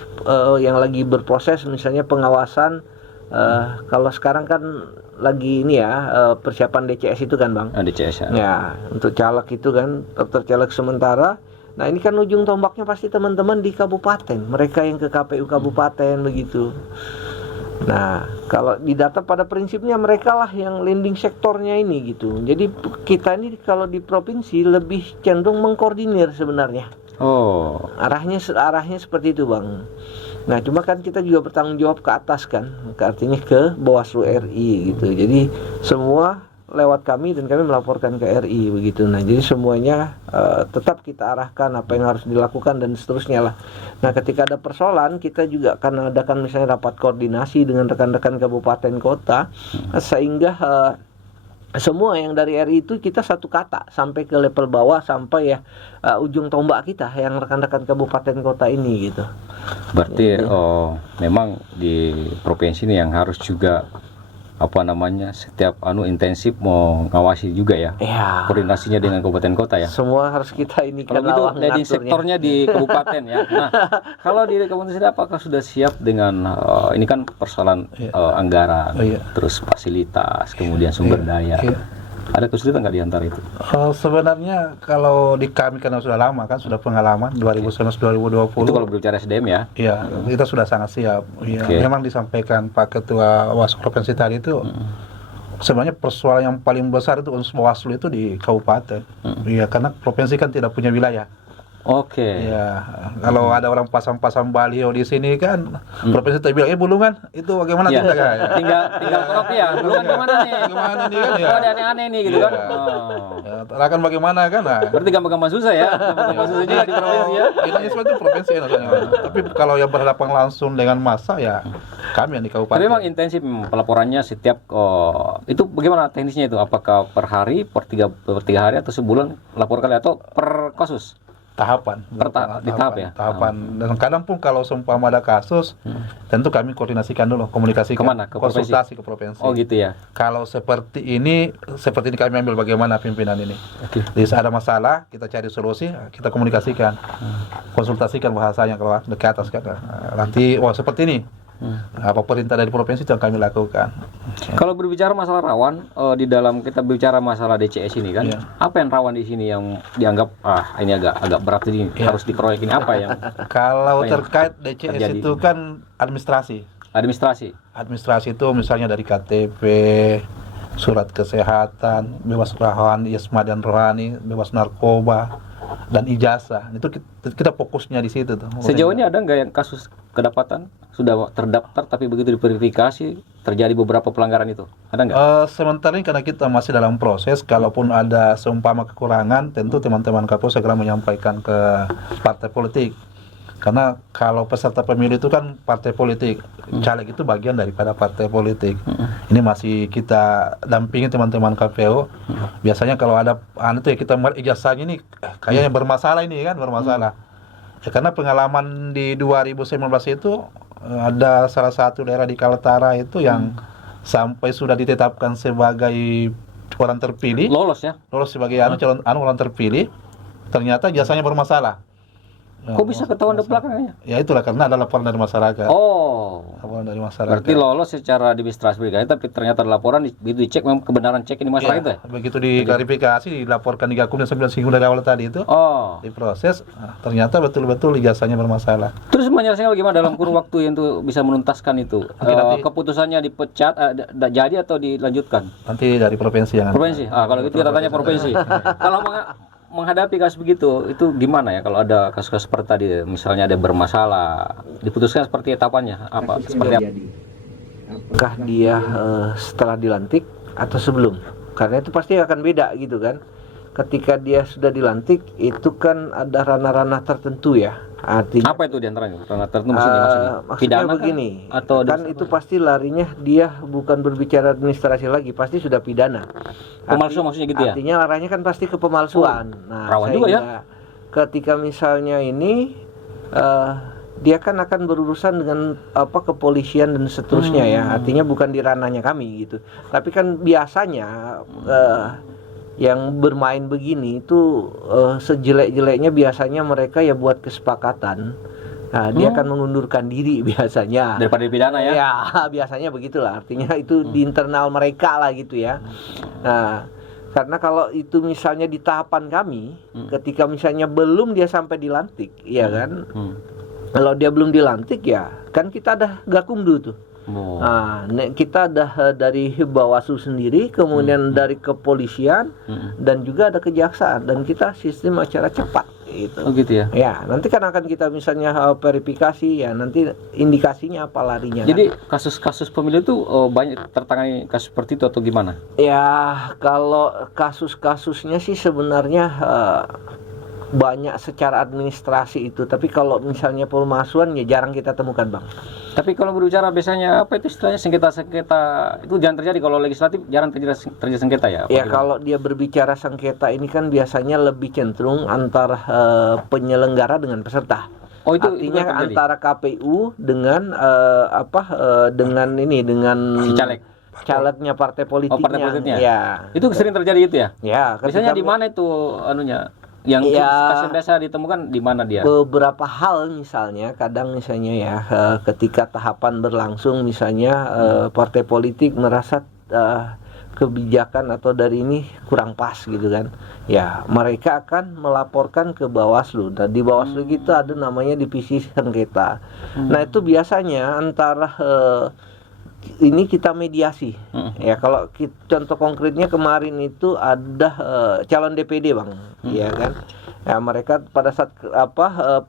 yang lagi berproses misalnya pengawasan, kalau sekarang kan lagi ini ya persiapan DCS itu kan bang. DCS ya. Ya untuk caleg itu kan, daftar caleg sementara. Nah ini kan ujung tombaknya pasti teman-teman di kabupaten, mereka yang ke KPU kabupaten begitu. Nah kalau di data pada prinsipnya mereka lah yang leading sektornya ini gitu. Jadi kita ini kalau di provinsi lebih cenderung mengkoordinir sebenarnya. Arahnya seperti itu bang. Nah cuma kan kita juga bertanggung jawab ke atas kan, artinya ke Bawaslu RI gitu. Jadi semua lewat kami dan kami melaporkan ke RI begitu. Nah jadi semuanya tetap kita arahkan apa yang harus dilakukan dan seterusnya lah. Nah ketika ada persoalan kita juga akan adakan misalnya rapat koordinasi dengan rekan-rekan kabupaten kota, sehingga semua yang dari RI itu kita satu kata sampai ke level bawah, sampai ya ujung tombak kita yang rekan-rekan kabupaten kota ini gitu. Berarti memang di provinsi ini yang harus juga setiap intensif mau ngawasi juga ya. Koordinasinya dengan kabupaten kota ya. Semua harus kita ini kan. Kalau gitu leading sektornya di kabupaten ya. Nah, kalau di kabupaten sendiri apakah sudah siap dengan ini kan persoalan anggaran, terus fasilitas, kemudian sumber daya. Ada kesulitan nggak di antara itu? Sebenarnya kalau di kami karena sudah lama kan, sudah pengalaman 2019-2020. Itu kalau berbicara SDM ya? Iya, kita sudah sangat siap. Memang disampaikan Pak Ketua Bawaslu Provinsi tadi itu sebenarnya persoalan yang paling besar itu Bawaslu itu di kabupaten. Karena provinsi kan tidak punya wilayah. Ya, kalau ada orang pasang-pasang baliho di sini kan, provinsi itu bilang, Bulungan itu bagaimana tidak kan? Tinggal kopi ya, Bulungan gimana nih? Gimana nih kan? Ada aneh-aneh nih gitu kan? Akan bagaimana kan? Berarti gampang-gampang susah ya? Gampang susah juga di provinsi ya? Ini seperti provinsi ya. Tapi kalau yang berhadapan langsung dengan massa ya kami yang di kabupaten. Tapi memang intensif pelaporannya setiap itu bagaimana teknisnya itu? Apakah per hari, per tiga hari atau sebulan lapor kali atau per kasus? Tahapan. Tahapan. Dan kadang pun kalau seumpama ada kasus, tentu kami koordinasikan dulu, komunikasikan. Kemana? Ke konsultasi ke provinsi. Gitu ya. Kalau seperti ini kami ambil bagaimana pimpinan ini. Jadi ada masalah, kita cari solusi, kita komunikasikan, konsultasikan bahasanya kalau ke atas kan. Nanti, seperti ini. Apa perintah dari provinsi itu yang kami lakukan. Kalau berbicara masalah rawan, di dalam kita bicara masalah DCS ini kan, apa yang rawan di sini yang dianggap ini agak berat ini harus dikeroyok ini apa yang? Kalau terkait DCS terjadi? Itu kan administrasi. Administrasi itu misalnya dari KTP, surat kesehatan, bebas rohani, isma dan rohani, bebas narkoba, dan ijazah. Itu kita fokusnya di situ tuh. Sejauh ini ada nggak yang kasus kedapatan sudah terdaftar tapi begitu diverifikasi terjadi beberapa pelanggaran itu? Ada nggak? Sementara ini karena kita masih dalam proses, kalaupun ada seumpama kekurangan, tentu teman-teman Kapolres segera menyampaikan ke partai politik. Karena kalau peserta pemilu itu kan partai politik, caleg itu bagian daripada partai politik. Ini masih kita dampingi teman-teman KPU. Biasanya kalau ada itu ya kita melihat ijazahnya ini kayaknya bermasalah ini kan, bermasalah. Ya, karena pengalaman di 2019 itu ada salah satu daerah di Kaltara itu yang sampai sudah ditetapkan sebagai orang terpilih, Lolos ya? lolos sebagai calon orang terpilih, ternyata jasanya bermasalah. Kok bisa ketahuan di belakangnya? Ya itulah karena ada laporan dari masyarakat. Oh, Laporan dari masyarakat. berarti lolos secara administrasi pendidikan, tapi ternyata laporan begitu dicek memang kebenaran cek ini masalah itu ya? Begitu diklarifikasi, dilaporkan di Gakum yang 9 singgung dari awal tadi itu, Oh, diproses, ternyata betul-betul ijazahnya bermasalah. terus menyelesaikan bagaimana dalam kurun waktu yang itu bisa menuntaskan itu? Nanti- Keputusannya dipecat, jadi atau dilanjutkan? Nanti dari provinsi yang Provinsi. Kalau gitu kita tanya provinsi. Kalau menghadapi kasus begitu, itu gimana ya? Kalau ada kasus-kasus seperti tadi, misalnya ada bermasalah, diputuskan seperti etapannya apa? Seperti apa? Apakah dia setelah dilantik atau sebelum? Karena itu pasti akan beda gitu kan. Ketika dia sudah dilantik itu kan ada ranah-ranah tertentu ya. Artinya Apa itu diantaranya? Ranah tertentu maksudnya? maksudnya Pidana kah? begini, Atau kan itu pasti larinya dia bukan berbicara administrasi lagi, pasti sudah pidana. Pemalsuan maksudnya gitu ya? Artinya arahnya kan pasti ke pemalsuan. Nah, rawan juga ya? sehingga ketika misalnya ini dia kan akan berurusan dengan kepolisian dan seterusnya ya. Artinya bukan di ranahnya kami gitu. Tapi kan biasanya yang bermain begini itu sejelek-jeleknya biasanya mereka ya buat kesepakatan. Nah, dia akan mengundurkan diri biasanya. Daripada dipidana ya? Ya, biasanya begitulah. Artinya itu di internal mereka lah gitu ya. Nah, karena kalau itu misalnya di tahapan kami, ketika misalnya belum dia sampai dilantik, ya kan? Kalau dia belum dilantik ya, kan kita ada Gakumdu tuh. Oh. Nah, kita ada dari Bawaslu sendiri, kemudian dari kepolisian, dan juga ada kejaksaan, dan kita sistem acara cepat gitu. Oh gitu ya? Ya, nanti kan akan kita misalnya verifikasi ya, nanti indikasinya apa larinya. Jadi kan? kasus-kasus pemilu itu banyak tertangani kasus seperti itu atau gimana? Ya, kalau kasus-kasusnya sih sebenarnya banyak secara administrasi itu, tapi kalau misalnya pemalsuan ya jarang kita temukan, Bang. Tapi kalau berbicara biasanya apa itu istilahnya sengketa itu jangan terjadi, kalau legislatif jarang terjadi sengketa ya? Ya kalau dia berbicara sengketa ini kan biasanya lebih cenderung antara penyelenggara dengan peserta. Oh, itu artinya yang terjadi? Antara KPU dengan dengan Si caleg. calegnya partai politiknya. Oh, partai politiknya. Ya. Itu sering terjadi itu ya? Ya, Biasanya ketika di mana itu anunya? Yang kasus biasa ditemukan di mana dia? beberapa hal misalnya, kadang misalnya ya ketika tahapan berlangsung misalnya partai politik merasa kebijakan atau dari ini kurang pas gitu kan. Ya, mereka akan melaporkan ke Bawaslu. Dan di Bawaslu gitu ada namanya divisi sengketa. Nah, itu biasanya antara ini kita mediasi. Ya, kalau contoh konkretnya kemarin itu ada calon DPD, Bang. Ya kan? Ya, mereka pada saat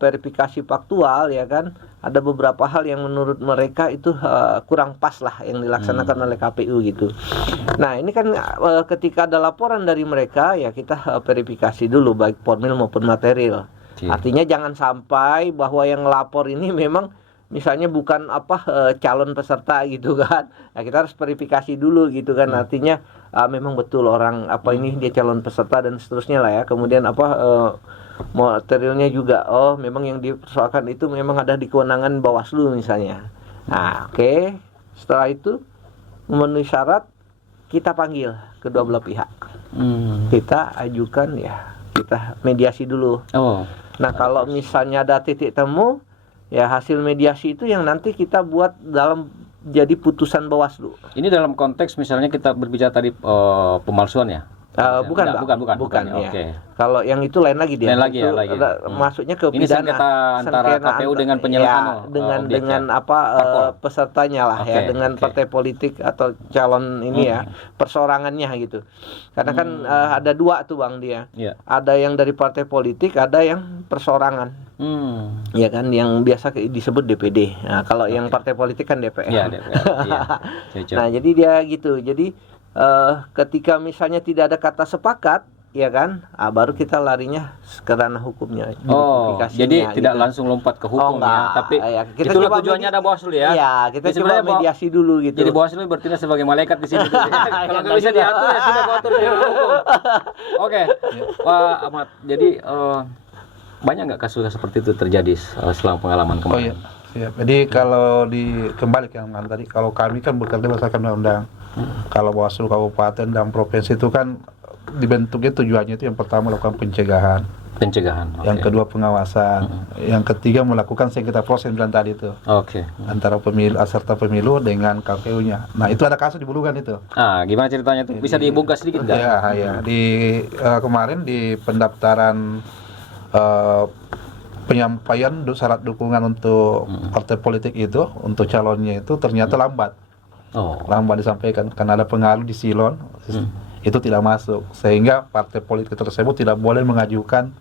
verifikasi faktual ya kan, ada beberapa hal yang menurut mereka itu kurang pas lah yang dilaksanakan oleh KPU gitu. Nah, ini kan ketika ada laporan dari mereka ya kita verifikasi dulu baik formil maupun material. Artinya jangan sampai bahwa yang lapor ini memang misalnya bukan calon peserta gitu kan. Nah, kita harus verifikasi dulu gitu kan. Artinya memang betul orang ini dia calon peserta dan seterusnya lah ya. Kemudian materialnya juga memang yang dipersoalkan itu memang ada di kewenangan Bawaslu misalnya. Nah, oke. Setelah itu memenuhi syarat, kita panggil kedua belah pihak. Kita ajukan ya, kita mediasi dulu. Oh. Nah, kalau misalnya ada titik temu, ya hasil mediasi itu yang nanti kita buat dalam jadi putusan Bawaslu. Ini dalam konteks misalnya kita berbicara tadi pemalsuan ya? Bukan, ya. Oke. Kalau yang itu lain lagi dia. Lain lagi itu ya, lagi. Masuknya ke Ini pidana. sengketa antara KPU dengan penyelenggara dengan pesertanya lah ya, dengan partai politik atau calon ini ya, persorangannya gitu. Karena kan ada dua tuh Bang dia. Yeah. Ada yang dari partai politik, ada yang persorangan. Ya kan, yang biasa disebut DPD. Nah, kalau yang partai politik kan DPR. Iya, DPR. Iya. Nah, jadi dia gitu. Jadi ketika misalnya tidak ada kata sepakat, ya kan, baru kita larinya ke ranah hukumnya. Oh, notifikasinya, jadi tidak gitu. langsung lompat ke hukum enggak. ya, tapi Ya, kita itulah coba tujuannya ada Bawaslu ya. Iya, kita Jadi coba sebenarnya mediasi dulu gitu. Jadi Bawaslu bertindak sebagai malaikat di sini. Kalau nggak bisa diatur ya sudah kau atur di hukum. Oke, Pak Ahmad. Jadi banyak nggak kasus seperti itu terjadi selama pengalaman Oh iya, kemarin? siap. Jadi kalau kembali ke yang tadi, kalau kami kan bekerja berdasarkan undang-undang. Kalau Bawaslu kabupaten dan provinsi itu kan dibentuknya tujuannya itu yang pertama melakukan pencegahan, yang oke. kedua pengawasan, yang ketiga melakukan sengketa proses yang tadi itu Oke. antara peserta pemilu dengan KPU-nya. Nah itu ada kasus di Bulungan itu. Gimana ceritanya tuh? Bisa dibuka sedikit nggak? Ya, di kemarin di pendaftaran penyampaian syarat dukungan untuk partai politik itu, untuk calonnya itu ternyata lambat disampaikan karena ada pengaruh di silon. Itu tidak masuk, sehingga partai politik tersebut tidak boleh mengajukan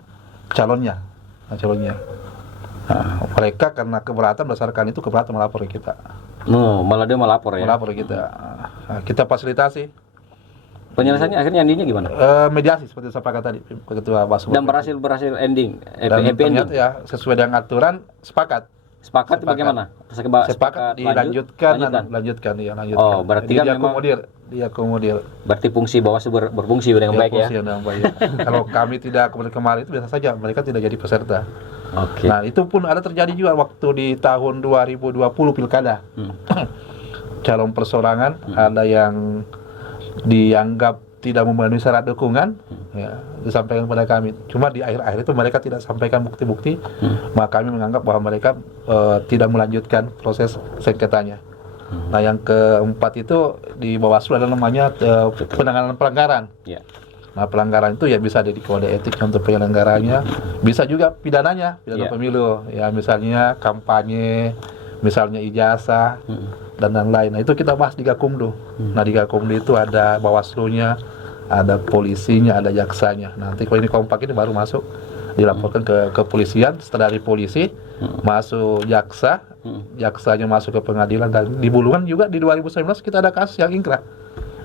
calonnya. Nah, mereka karena keberatan berdasarkan itu melapor ke kita. Malah dia melapor ya? Melapor ke kita. Nah, kita fasilitasi. Penyelesaiannya akhirnya endingnya gimana? Mediasi seperti sepakat tadi Ketua Bawaslu. Dan berhasil ending, Dan happy ending. ternyata ya sesuai dengan aturan Sepakat bagaimana? Sepakat dilanjutkan. Oh, berarti kan diakomodir. Berarti fungsi Bawaslu berfungsi dengan baik ya? Dengan baik. Kalau kami tidak kemarin itu biasa saja, mereka tidak jadi peserta. Oke. Nah itu pun ada terjadi juga waktu di tahun 2020 pilkada. Calon persorangan ada yang dianggap tidak memenuhi syarat dukungan, ya, disampaikan kepada kami. Cuma di akhir-akhir itu mereka tidak sampaikan bukti-bukti, maka kami menganggap bahwa mereka tidak melanjutkan proses sengketanya. Nah yang keempat itu di Bawaslu ada namanya penanganan pelanggaran. Yeah. Nah pelanggaran itu ya bisa di kode etik untuk penyelenggaranya, bisa juga pidana pemilu, ya misalnya kampanye, misalnya ijazah dan lain-lain. Nah itu kita bahas di Gakumdu. Nah di Gakumdu itu ada Bawaslunya, ada polisinya, ada jaksanya. Nanti kalau ini kompak ini baru masuk dilaporkan ke kepolisian, setelah dari polisi masuk jaksa, jaksanya masuk ke pengadilan. Dan di Bulungan juga di 2019 kita ada kasus yang ingkrah.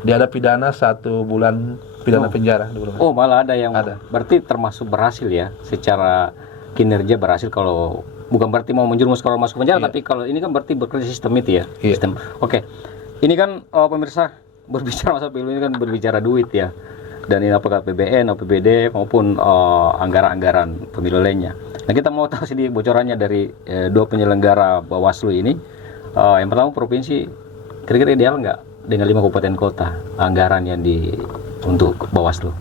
Dia ada pidana 1 bulan pidana penjara di Bulungan. Oh malah ada yang ada. Berarti termasuk berhasil ya, secara kinerja berhasil. Kalau bukan berarti mau menjerumus kalau masuk penjara, tapi kalau ini kan berarti bekerja sistem itu ya. Iya. Sistem. Oke. Ini kan pemirsa berbicara masa pilu ini kan berbicara duit ya. Dan ini apakah APBN, APBD maupun anggaran-anggaran pemilu lainnya. Nah kita mau tahu sedikit bocorannya dari dua penyelenggara Bawaslu ini. Yang pertama provinsi, kira-kira ideal nggak dengan 5 kabupaten kota anggaran yang untuk Bawaslu?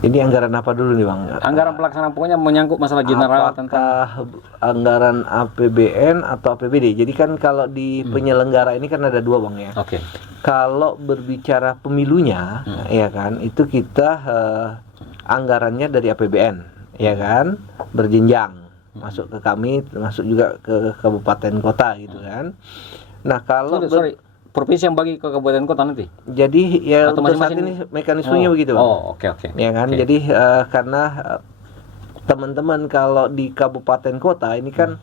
Ini anggaran apa dulu nih Bang? Anggaran pelaksanaan pokoknya menyangkut masalah general apakah anggaran APBN atau APBD? Jadi kan kalau di penyelenggara ini kan ada 2 Bang ya. Oke. Kalau berbicara pemilunya, ya kan, itu kita anggarannya dari APBN, ya kan, berjenjang masuk ke kami, masuk juga ke kabupaten kota gitu kan. Nah kalau provinsi yang bagi ke kabupaten kota nanti. Jadi ya atau untuk saat ini mekanismenya begitu Bang. Oke. Ya kan, jadi karena teman-teman kalau di kabupaten kota ini kan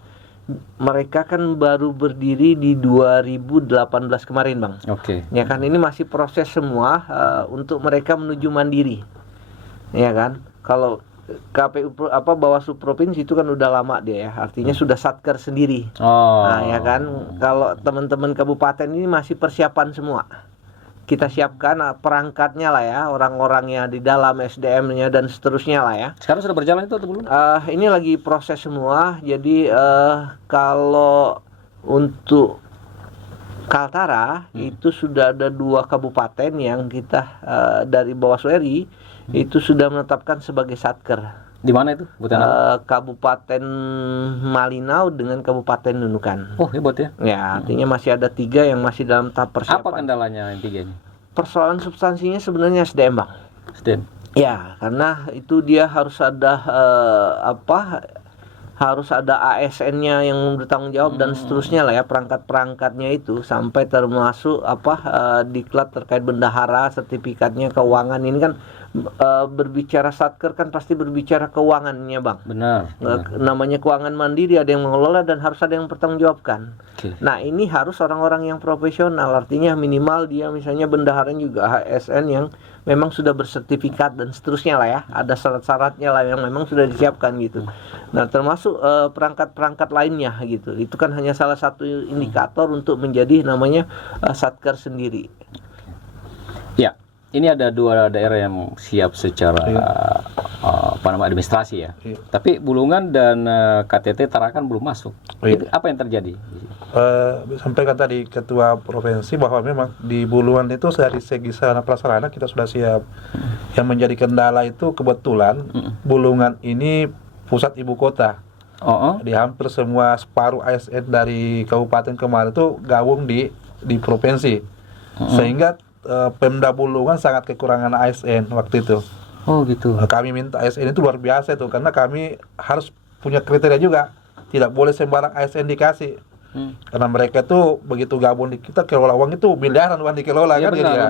mereka kan baru berdiri di 2018 kemarin Bang. Oke. Ya kan, ini masih proses semua untuk mereka menuju mandiri. Ya kan, kalau KPU Bawaslu provinsi itu kan udah lama dia ya, artinya sudah satker sendiri. Nah ya kan, kalau teman-teman kabupaten ini masih persiapan semua. Kita siapkan perangkatnya lah ya, orang-orangnya di dalam, SDM-nya dan seterusnya lah ya. Sekarang sudah berjalan itu atau belum? Ini lagi proses semua. Jadi kalau untuk Kaltara itu sudah ada 2 kabupaten yang kita dari Bawaslu RI itu sudah menetapkan sebagai satker. Di mana itu? Kabupaten Malinau dengan Kabupaten Nunukan. Oh hebat ya. Ya artinya masih ada 3 yang masih dalam tahap persiapan. Apa kendalanya yang 3 ini? Persoalan substansinya sebenarnya SDM Bang. SDM. Ya karena itu dia harus ada harus ada ASN-nya yang bertanggung jawab dan seterusnya lah ya, perangkat-perangkatnya itu sampai termasuk diklat terkait bendahara, sertifikatnya, keuangan. Ini kan berbicara satker kan pasti berbicara keuangannya Bang. Benar. Namanya keuangan mandiri, ada yang mengelola dan harus ada yang bertanggungjawabkan. Nah ini harus orang-orang yang profesional, artinya minimal dia misalnya bendaharanya juga ASN yang memang sudah bersertifikat dan seterusnya lah ya, ada syarat-syaratnya lah yang memang sudah disiapkan gitu. Nah termasuk perangkat-perangkat lainnya gitu, itu kan hanya salah satu indikator untuk menjadi namanya Satker sendiri. Ya, ini ada 2 daerah yang siap secara administrasi ya. Iya. Tapi Bulungan dan KTT Tarakan belum masuk. Iya. Itu apa yang terjadi? Sampaikan tadi Ketua Provinsi bahwa memang di Bulungan itu dari segi sarana prasarana kita sudah siap. Yang menjadi kendala itu kebetulan Bulungan ini pusat ibu kota. Di hampir semua separuh ASN dari kabupaten kemarin itu gabung di provinsi. Sehingga Pemda Bulungan sangat kekurangan ASN waktu itu. Oh gitu. Kami minta ASN itu luar biasa itu, karena kami harus punya kriteria juga. Tidak boleh sembarang ASN dikasih. Karena mereka tuh begitu gabung di kita, kelola uang itu miliaran uang dikelola kan gitu ya.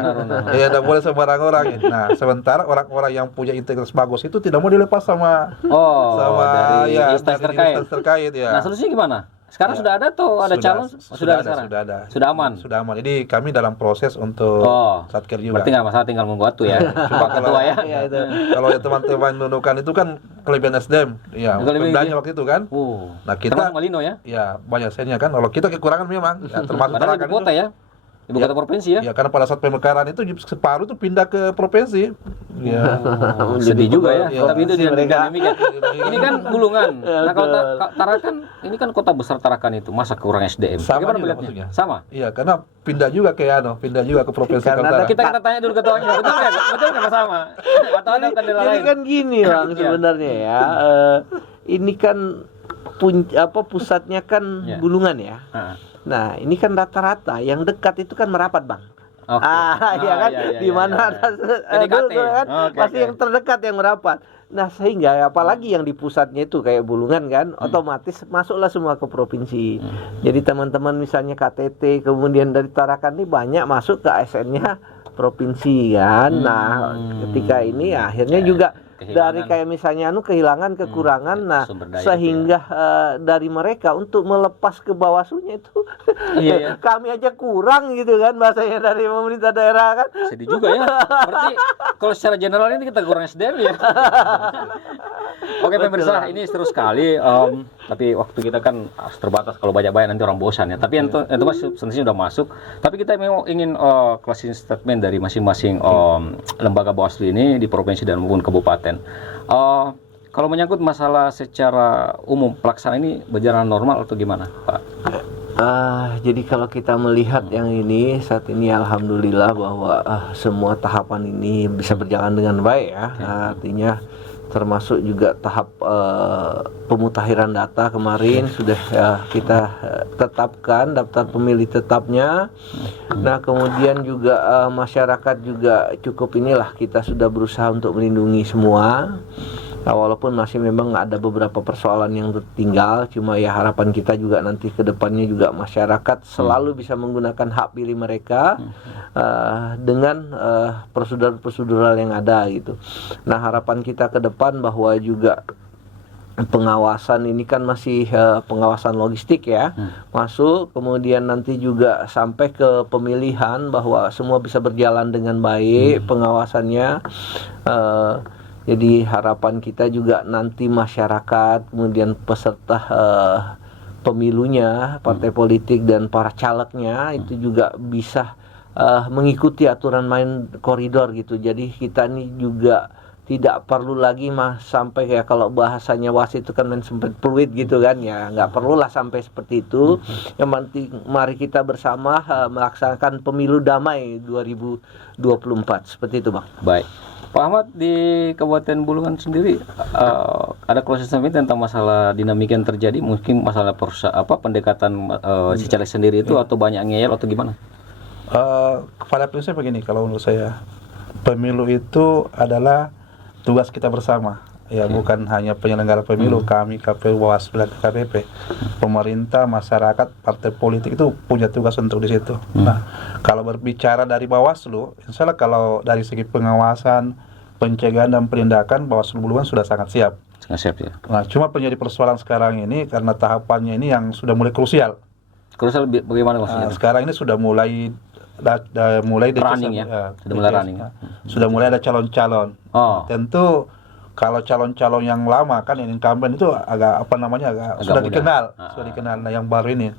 Ya tidak boleh sembarang orang. Nah, sementara orang-orang yang punya integritas bagus itu tidak mau dilepas sama dari instansi terkait ya. Nah, solusinya gimana? Sekarang sudah ada tuh, ada calon? Sudah ada. Sudah aman? Sudah aman. Jadi kami dalam proses untuk Satker juga. Berarti nggak masalah, tinggal membuat tuh ya. Cuma ketua ya. Kalau ya teman-teman menuduhkan itu kan kelebihan SDM. Ya, pemdanya waktu itu kan. Nah kita termasuk Malino ya? Ya, banyak sennya kan. Kalau kita kekurangan memang. Ya, termasuk padahal ibu kota ya? Ibu kota provinsi ya? Ya, karena pada saat pemekaran itu separuh itu pindah ke provinsi. Ya. Sedih juga ya. Tapi itu dinamika. Ini kan Bulungan. Nah kalau Tarakan, ini kan kota besar Tarakan itu, masa kurang SDM? Sama bagaimana melihatnya? Sama? Iya, karena pindah juga ke provinsi Kaltara. Kita tanya dulu ketuanya, betul nggak sama? Atau ada kendala lain? Ini kan gini Bang sebenarnya ya. Ini kan pusatnya kan Bulungan ya. Nah, ini kan rata-rata yang dekat itu kan Merapat, Bang. Iya kan? Di mana ada kan pasti yang terdekat yang Merapat. Nah, sehingga apalagi yang di pusatnya itu kayak Bulungan kan, otomatis masuklah semua ke provinsi. Jadi teman-teman misalnya KTT kemudian dari Tarakan ini banyak masuk ke ASN-nya provinsi kan. Nah, ketika ini akhirnya juga dari kayak misalnya kehilangan kekurangan, nah sehingga dari mereka untuk melepas ke Bawaslunya itu kami aja kurang gitu kan bahasanya dari pemerintah daerah kan. Sedih juga ya. Berarti kalau secara general ini kita kurang SDM ya. Oke pemirsa, ini seru sekali. Tapi waktu kita kan terbatas, kalau banyak-banyak nanti orang bosan ya. Tapi itu sebenarnya sudah masuk. Tapi kita memang ingin closing statement dari masing-masing lembaga Bawaslu ini di provinsi dan maupun kabupaten. Kalau menyangkut masalah secara umum pelaksanaan ini berjalan normal atau gimana, Pak? Jadi kalau kita melihat yang ini saat ini alhamdulillah bahwa semua tahapan ini bisa berjalan dengan baik ya. Artinya termasuk juga tahap pemutakhiran data kemarin sudah kita tetapkan daftar pemilih tetapnya. Nah kemudian juga masyarakat juga cukup inilah kita sudah berusaha untuk melindungi semua. Walaupun masih memang ada beberapa persoalan yang tertinggal, cuma ya harapan kita juga nanti ke depannya juga masyarakat selalu bisa menggunakan hak pilih mereka dengan prosedur-prosedural yang ada gitu. Nah harapan kita ke depan bahwa juga pengawasan ini kan masih pengawasan logistik ya, masuk kemudian nanti juga sampai ke pemilihan bahwa semua bisa berjalan dengan baik pengawasannya. Jadi harapan kita juga nanti masyarakat, kemudian peserta pemilunya, partai politik dan para calegnya itu juga bisa mengikuti aturan main koridor gitu. Jadi kita ini juga tidak perlu lagi sampai kayak kalau bahasanya wasit itu kan main sempit fluid gitu kan ya, nggak perlulah sampai seperti itu. Yang penting mari kita bersama melaksanakan pemilu damai 2024 seperti itu Bang. Baik. Pak Ahmad, di Kabupaten Bulungan sendiri ada closing statement tentang masalah dinamika yang terjadi, mungkin masalah pendekatan si caleg sendiri itu atau banyak ngeyel atau gimana? Pada prinsipnya begini, kalau menurut saya pemilu itu adalah tugas kita bersama. Ya bukan hanya penyelenggara pemilu, kami KPU, Bawaslu dan KPP, pemerintah, masyarakat, partai politik itu punya tugas untuk di situ. Nah, kalau berbicara dari Bawaslu, insya Allah kalau dari segi pengawasan, pencegahan dan penindakan, Bawaslu Bulungan sudah sangat siap. Sangat siap ya. Nah, cuma menjadi persoalan sekarang ini karena tahapannya ini yang sudah mulai krusial. Krusial bagaimana maksudnya? Sekarang ini sudah mulai mulai running ya, sudah mulai running. Sudah mulai ada calon-calon. Tentu kalau calon-calon yang lama kan yang incumbent itu agak agak sudah mudah. dikenal. Nah, yang baru ini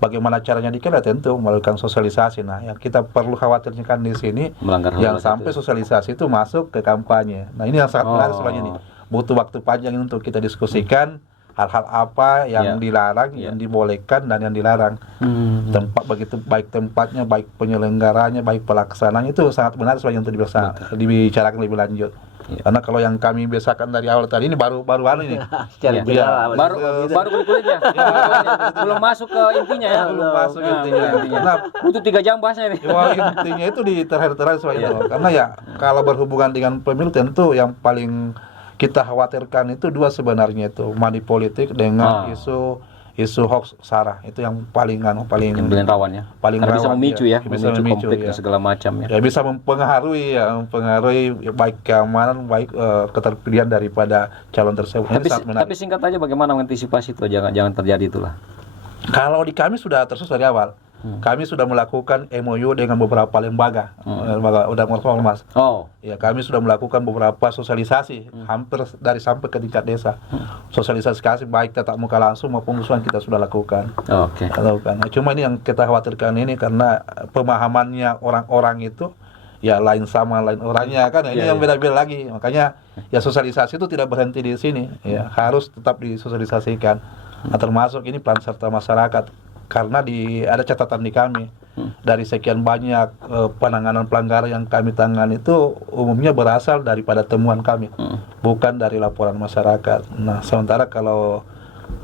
bagaimana caranya dikenal? Tentu melakukan sosialisasi. Nah, yang kita perlu khawatirkan di sini yang sampai sosialisasi itu masuk ke kampanye. Nah, ini yang sangat menarik sebenarnya nih. Butuh waktu panjang untuk kita diskusikan hal-hal apa yang dilarang, yang dibolehkan dan yang dilarang. Tempat begitu baik tempatnya, baik penyelenggaranya, baik pelaksananya itu sangat benar sebenarnya untuk dibicarakan lebih lanjut. Karena kalau yang kami biasakan dari awal tadi ini baru ini. baru kulit-kulitnya. Belum masuk ke intinya ya. Belum masuk intinya. Karena butuh 3 jam bahasnya nih. Intinya itu di terakhir sebenarnya itu. Karena ya kalau berhubungan dengan pemilu tentu yang paling kita khawatirkan itu dua sebenarnya itu money politik dengan isu hoax sara, itu yang paling rawan ya. Paling rawan, bisa memicu konflik dan ya. segala macam ya. Ya bisa mempengaruhi baik keamanan, baik keterpilihan daripada calon tersebut. Tapi singkat aja bagaimana mengantisipasi itu jangan terjadi itulah. Kalau di kami sudah tersusun dari awal. Kami sudah melakukan MOU dengan beberapa lembaga, udah Mas. Ya, kami sudah melakukan beberapa sosialisasi, hampir sampai ke tingkat desa. Sosialisasi baik tatap muka langsung maupun usulan kita sudah lakukan. Nah, cuma ini yang kita khawatirkan ini karena pemahamannya orang-orang itu ya lain sama lain orangnya kan, ini yang beda-beda lagi. Makanya ya sosialisasi itu tidak berhenti di sini, ya harus tetap disosialisasikan. Nah, termasuk ini peran serta masyarakat. Karena ada catatan di kami dari sekian banyak penanganan pelanggaran yang kami tangani itu umumnya berasal daripada temuan kami, bukan dari laporan masyarakat. Nah, sementara kalau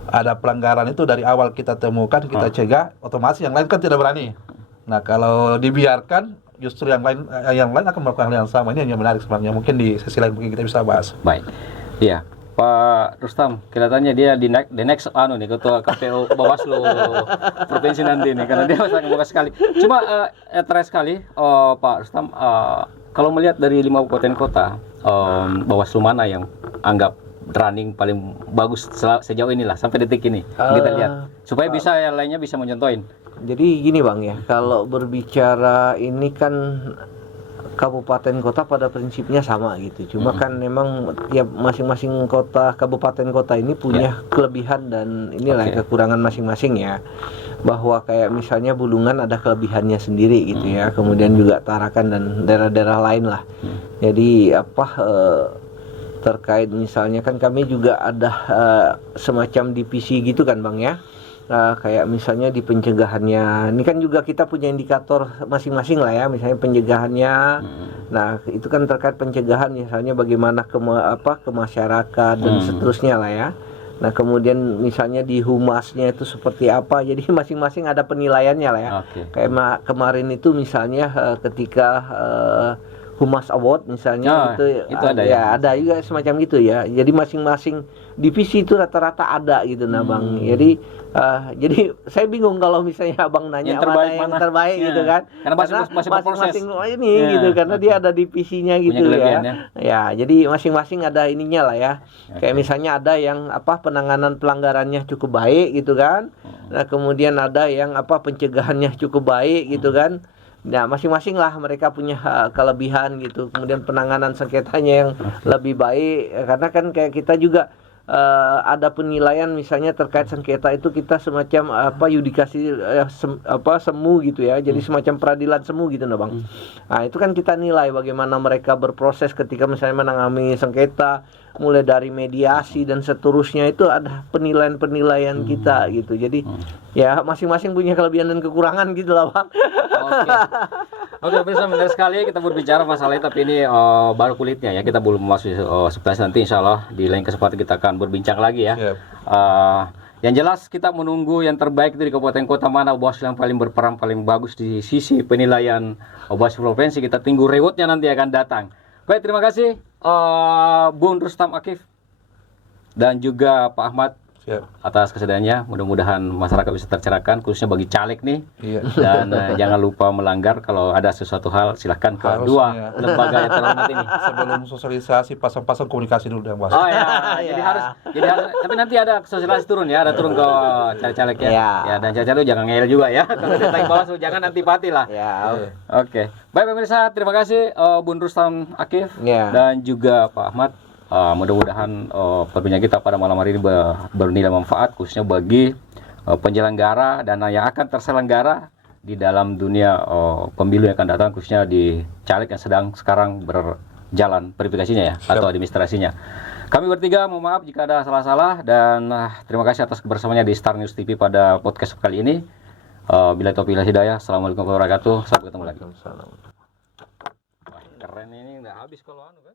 ada pelanggaran itu dari awal kita temukan, kita cegah, otomatis yang lain kan tidak berani. Nah, kalau dibiarkan justru yang lain akan melakukan hal yang sama. Ini yang menarik sebenarnya. Mungkin di sesi lain mungkin kita bisa bahas. Baik, iya. Pak Rustam, kelihatannya dia the next ketua KPU Bawaslu provinsi nanti nih, karena dia sangat membuka sekali. Cuma terakhir sekali, Pak Rustam, kalau melihat dari 5 kabupaten kota, Bawaslu mana yang anggap running paling bagus sejauh inilah sampai detik ini kita lihat, supaya bisa yang lainnya bisa mencontohin. Jadi gini Bang ya, kalau berbicara ini kan kabupaten kota pada prinsipnya sama gitu. Cuma kan memang tiap masing-masing kabupaten kota ini punya kelebihan dan inilah kekurangan masing-masing ya. Bahwa kayak misalnya Bulungan ada kelebihannya sendiri gitu ya. Kemudian juga Tarakan dan daerah-daerah lain lah. Jadi terkait misalnya kan kami juga ada semacam divisi gitu kan Bang ya. Kayak misalnya di pencegahannya, ini kan juga kita punya indikator masing-masing lah ya, misalnya pencegahannya. Nah, itu kan terkait pencegahan misalnya bagaimana ke masyarakat dan seterusnya lah ya. Nah, kemudian misalnya di humasnya itu seperti apa, jadi masing-masing ada penilaiannya lah ya. Kayak kemarin itu misalnya ketika Humas Award misalnya itu ada ya, ada juga semacam gitu ya. Jadi masing-masing divisi itu rata-rata ada gitu nah Bang. Jadi saya bingung kalau misalnya Abang nanya yang terbaik gitu kan. Karena masing-masing ini gitu karena dia ada divisinya gitu ya. Ya, jadi masing-masing ada ininya lah ya. Kayak misalnya ada yang penanganan pelanggarannya cukup baik gitu kan. Nah, kemudian ada yang pencegahannya cukup baik gitu kan. Nah, masing-masing lah mereka punya kelebihan gitu. Kemudian penanganan sengketanya yang lebih baik karena kan kayak kita juga ada penilaian misalnya terkait sengketa itu kita semacam yudikasi semu gitu ya. Jadi semacam peradilan semu gitu nah Bang. Nah, itu kan kita nilai bagaimana mereka berproses ketika misalnya menangani sengketa, mulai dari mediasi dan seterusnya, itu ada penilaian-penilaian kita gitu. Jadi ya masing-masing punya kelebihan dan kekurangan gitu lah Bang. Oke, benar sekali kita berbicara masalah itu, tapi ini baru kulitnya ya, kita belum masuk substansi. Nanti insya Allah di lain kesempatan kita akan berbincang lagi ya. Yang jelas kita menunggu yang terbaik itu di kabupaten kota mana Bawaslu yang paling berperan paling bagus di sisi penilaian Bawaslu provinsi. Kita tunggu rewardnya nanti akan datang. Baik, terima kasih Bung Rustam Akif dan juga Pak Ahmad Siap. atas kesediaannya. Mudah-mudahan masyarakat bisa tercerahkan, khususnya bagi caleg nih. Iya. Dan jangan lupa melanggar. Kalau ada sesuatu hal, silahkan ke dua Harusnya. lembaga yang terhormat ini. Sebelum sosialisasi pasang-pasang komunikasi dulu dengan Oh ya, jadi harus, tapi nanti ada sosialisasi turun ya, ada turun ke caleg-caleg ya. Ya. Ya, dan caleg itu jangan ngeyel juga ya. Kalau datang Bawaslu jangan antipati lah. Ya. Oke. Baik pemirsa, terima kasih Bun Rustam Akif Ya. dan juga Pak Ahmad. Mudah-mudahan perbincangan kita pada malam hari ini bernilai manfaat khususnya bagi penyelenggara dan yang akan terselenggara di dalam dunia pemilu yang akan datang, khususnya di caleg yang sedang sekarang berjalan verifikasinya ya atau administrasinya. Kami bertiga mohon maaf jika ada salah-salah dan terima kasih atas kebersamaannya di Star News TV pada podcast kali ini. Bila taufiq wal hidayah. Assalamualaikum warahmatullahi wabarakatuh. Sampai ketemu lagi. Wah, keren ini nggak habis kalau anu kan.